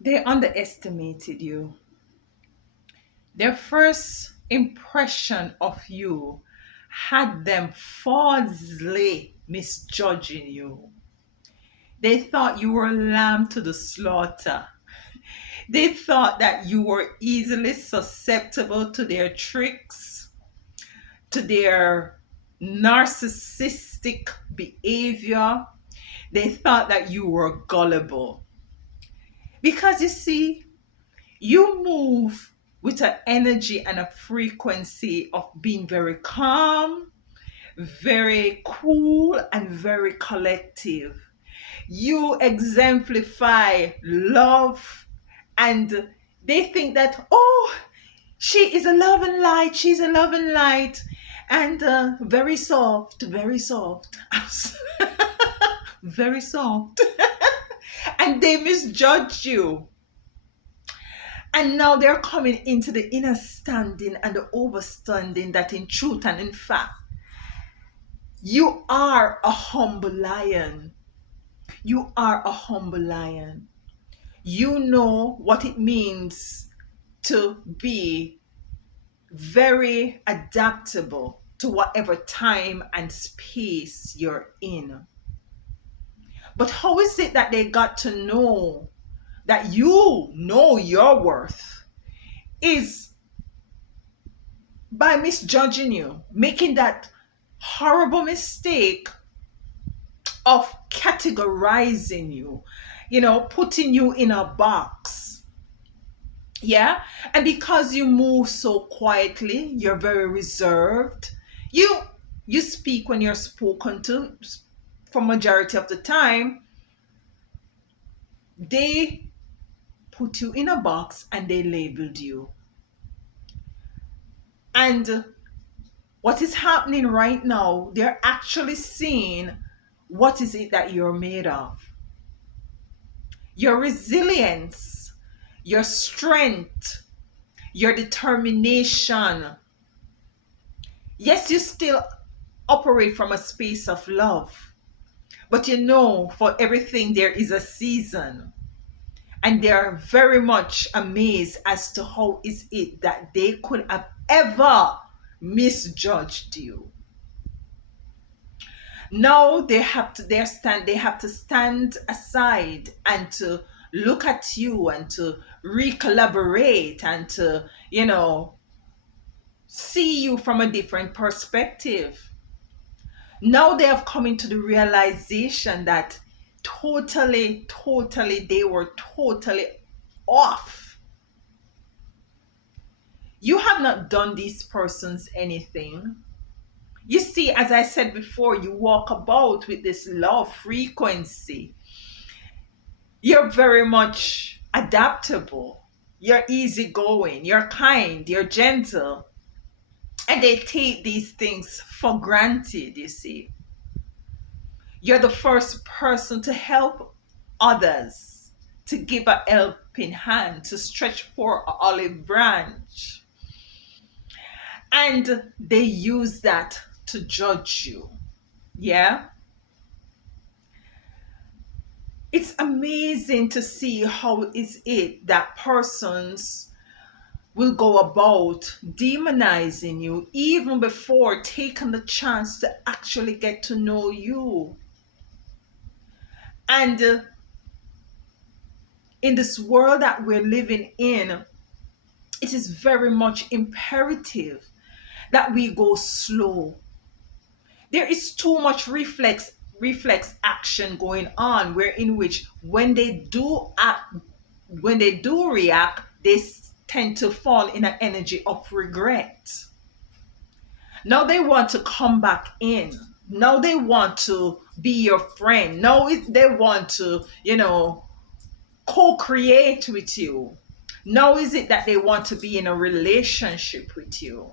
They underestimated you. Their first impression of you had them falsely misjudging you. They thought you were a lamb to the slaughter. They thought that you were easily susceptible to their tricks, to their narcissistic behavior. They thought that you were gullible. Because you see, you move with an energy and a frequency of being very calm, very cool, and very collective. You exemplify love, and they think that, oh, she is a love and light, she's a love and light, and very soft, very soft. Very soft. And they misjudge you. And now they're coming into the inner standing and the overstanding that in truth and in fact, you are a humble lion. You are a humble lion. You know what it means to be very adaptable to whatever time and space you're in. But how is it that they got to know that you know your worth is by misjudging you, making that horrible mistake of categorizing you, putting you in a box. Yeah. And because you move so quietly, you're very reserved. You speak when you're spoken to for majority of the time. They put you in a box and they labeled you. And what is happening right now, they're actually seeing what is it that you're made of. Your resilience, your strength, your determination. Yes, you still operate from a space of love, but for everything there is a season. And they are very much amazed as to how is it that they could have ever misjudged you. Now they have to stand aside and to look at you and to recollaborate and to, see you from a different perspective. Now they have come into the realization that totally, they were totally off. You have not done these persons anything. You see, as I said before, you walk about with this love frequency. You're very much adaptable. You're easygoing. You're kind. You're gentle. And they take these things for granted, you see. You're the first person to help others, to give a helping hand, to stretch for an olive branch. And they use that to judge you. Yeah? It's amazing to see how is it that persons will go about demonizing you even before taking the chance to actually get to know you. And in this world that we're living in, it is very much imperative that we go slow. There is too much reflex action going on, where in which when they do act, when they do react, they tend to fall in an energy of regret. Now they want to come back in. Now they want to be your friend. Now they want to, co-create with you. Now is it that they want to be in a relationship with you.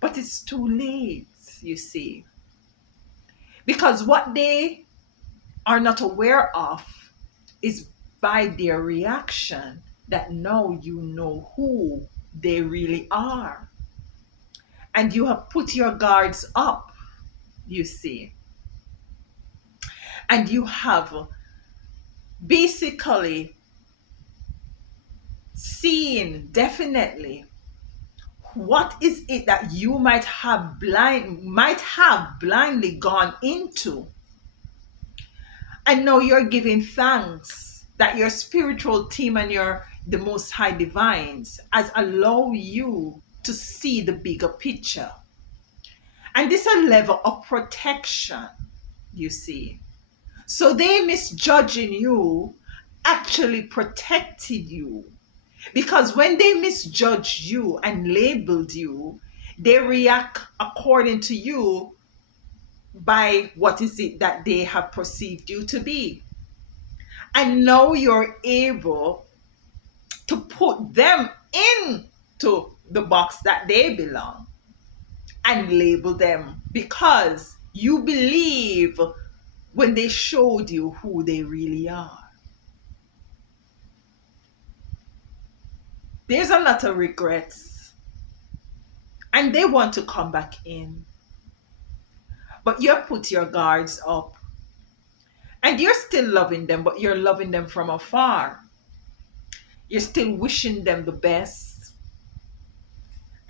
But it's too late, you see. Because what they are not aware of is by their reaction that now you know who they really are. And you have put your guards up, you see. And you have basically seeing definitely what is it that you might have blindly gone into, and now you're giving thanks that your spiritual team and your the most high divines has allowed you to see the bigger picture. And this is a level of protection, you see. So they misjudging you actually protected you, because when they misjudged you and labeled you, they react according to you by what is it that they have perceived you to be. And now you're able to put them into the box that they belong and label them, because you believe when they showed you who they really are. There's a lot of regrets and they want to come back in, but you put your guards up and you're still loving them, but you're loving them from afar. You're still wishing them the best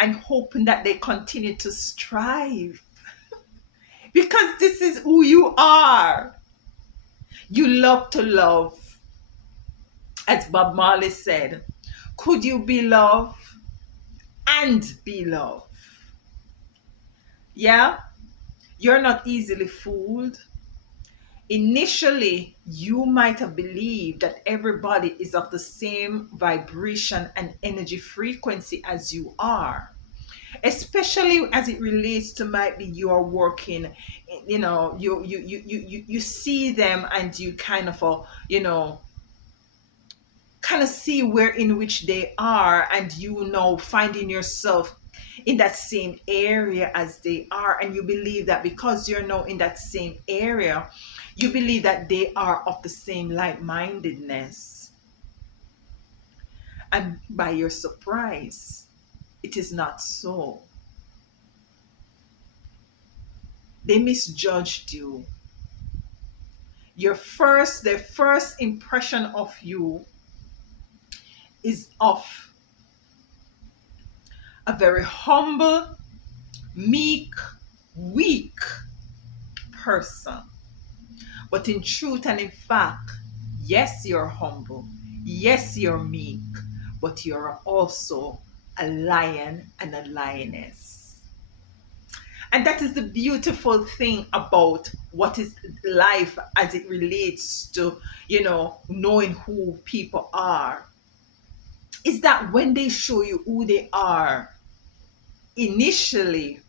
and hoping that they continue to strive, because this is who you are. You love to love. As Bob Marley said, could you be loved and be loved? Yeah, you're not easily fooled. Initially, you might have believed that everybody is of the same vibration and energy frequency as you are, especially as it relates to might be you are working, you see them and you kind of kind of see where in which they are, and finding yourself in that same area as they are, and you believe that because you're now in that same area, you believe that they are of the same like-mindedness. And by your surprise, it is not so. They misjudged you. Their first impression of you is of a very humble, meek, weak person. But in truth and in fact, yes, you're humble. Yes, you're meek. But you're also a lion and a lioness. And that is the beautiful thing about what is life as it relates to, knowing who people are. Is that when they show you who they are, initially,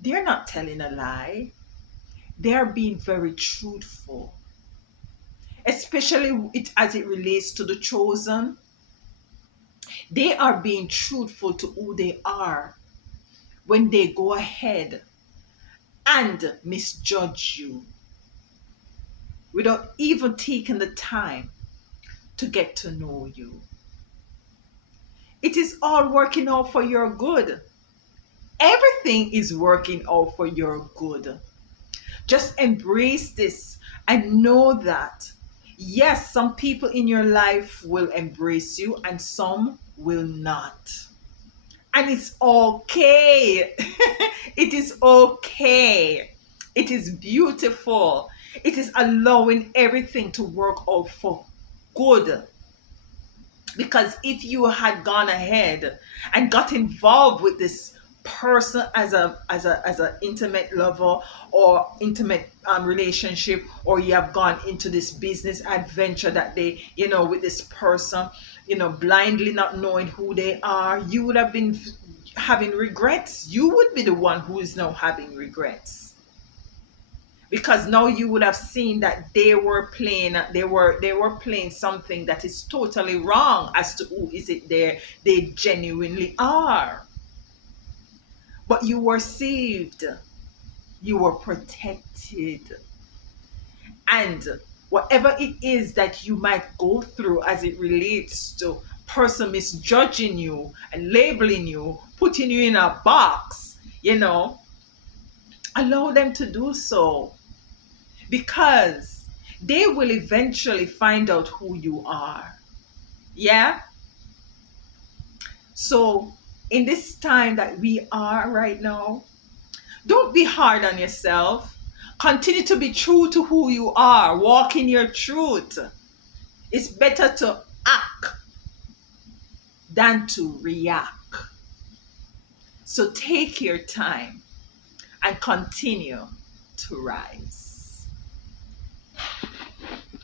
they're not telling a lie. They're being very truthful, especially as it relates to the chosen. They are being truthful to who they are when they go ahead and misjudge you without even taking the time to get to know you. It is all working out for your good. Everything is working out for your good. Just embrace this and know that, yes, some people in your life will embrace you and some will not. And it's okay. It is okay. It is beautiful. It is allowing everything to work out for good. Because if you had gone ahead and got involved with this person as a intimate lover or intimate relationship, or you have gone into this business adventure that they with this person, blindly not knowing who they are, you would have been having regrets. You would be the one who is now having regrets, because now you would have seen that they were playing something that is totally wrong as to who is it they genuinely are. But you were saved, you were protected, and whatever it is that you might go through as it relates to person misjudging you and labeling you, putting you in a box, allow them to do so, because they will eventually find out who you are. Yeah? So, in this time that we are right now, don't be hard on yourself. Continue to be true to who you are. Walk in your truth. It's better to act than to react. So take your time and continue to rise.